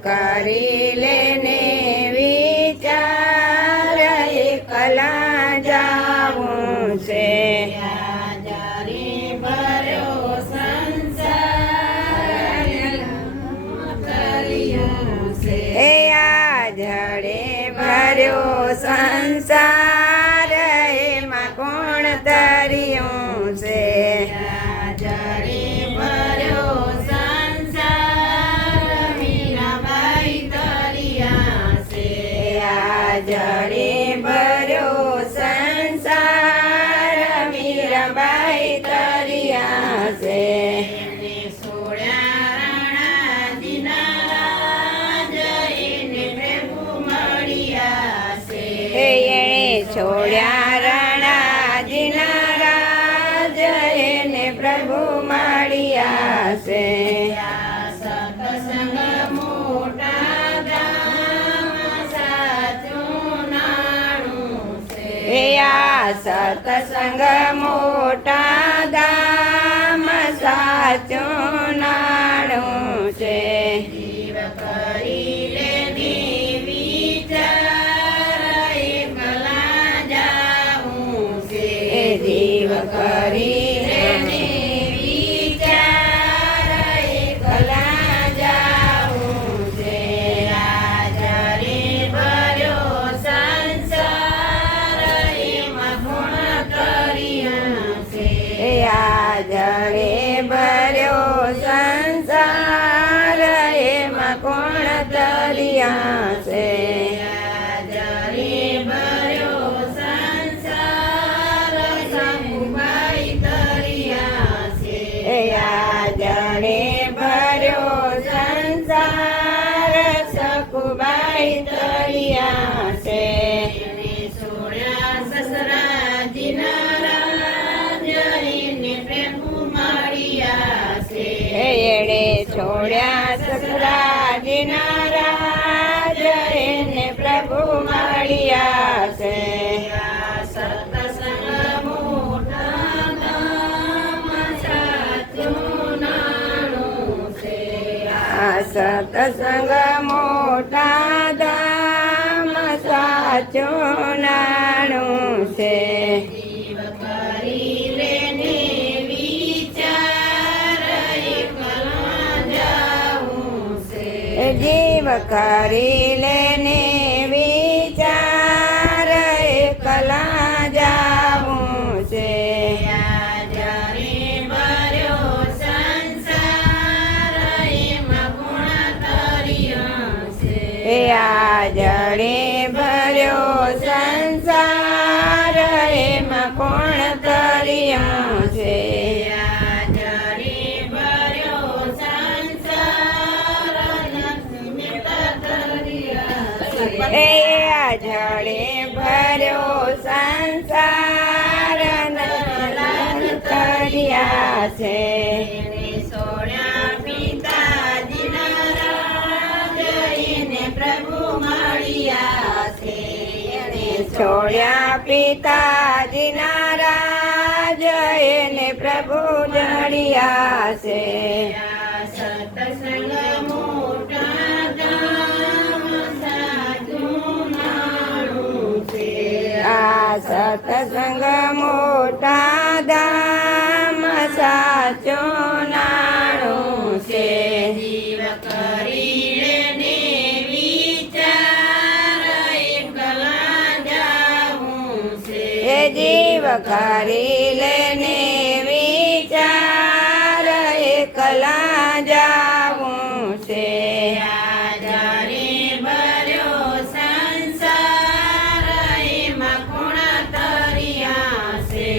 કરી લેને વિચાર એકલા જાવું છે સંસાર એમાં કોણ તર્યું છે જડે ભર્યો સંસાર મીરાબાઈ તર્યા છે આ જડે ભર્યો સંસાર મીરાબાઈ તર્યા છે છોડ્યા રણાજીના રાજ એને પ્રભુ મળ્યા છે સત્સંગ મોટા ધામ સાચું નાણું છે આ સત્સંગ મોટા ધામ સાચું નાણું છે જીવ કરી લે જીવ કરી લેને વિચાર એકલા જાવું છે જડે ભર્યો સંસાર એમાં ગુણ કર્યા છે આ જડે ભર્યો સંસાર એમાં કોણ તર્યા છે જડે ભર્યો સંસાર સકુબાઈ તર્યા છે છોડ્યા સસરાજીના રાજ એને પ્રભુ મળ્યા છે એણે છોડ્યા સસરાજીના રાજ એને પ્રભુ મળ્યા છે સત્સંગ મોટા ધામ સાચું નાણું છે સત્સંગ મોટા ધામ સાચું નાણું છે જીવ કરી લેને વિચાર એકલા જાવું છે જીવ કરી લેને વિચાર એકલા જાવું છે જડે ભર્યો સંસાર એમાં ગુણ કર્યા છે આ જડે ભર્યો સંસાર એમાં કોણ તર્યું છે જડે ભર્યો સંસાર આ જડે ભર્યો સંસાર નલન કર્યા છે સોળ્યા પિતાજીના રાજ એને પ્રભુ મળ્યા છે છોડ્યા પિતાજીના રાજ એને પ્રભુ જડ્યા છે સત્સંગ મોટા ધામ સાચું નાણું છે આ સત્સંગ મોટા ધામ સાચું નાણું છે જીવ કરી લેને વિચાર એકલા જાવું છે જીવ કરી લેને વિચાર એકલા જાવું છે જડે ભર્યો સંસાર એમાં ગુણ તર્યા છે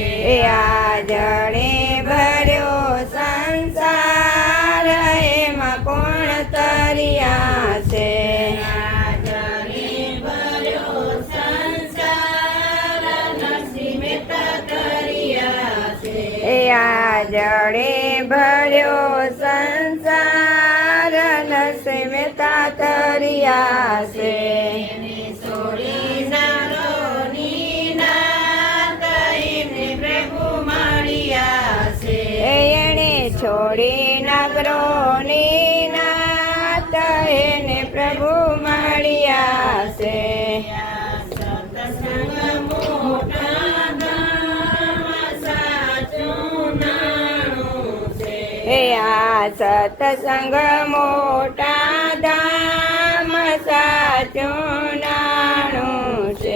આ જડે ભર્યો સંસાર એમાં કોણ તર્યા છે જડે ભર્યો સંસાર નરસિંહ મહેતા તર્યા છે આ જડે ભર્યો સંસાર નરસિંહ મહેતા તર્યા છે સોળી નારોની નાત એને પ્રભુ મળ્યા છે એણે છોડી નગરોની નાત એને પ્રભુ મળ્યા છે. સત્સંગ મોટા ધામ સાચું નાણું છે. હે આ સત્સંગ મોટા ધામ સાચું નાણું છે.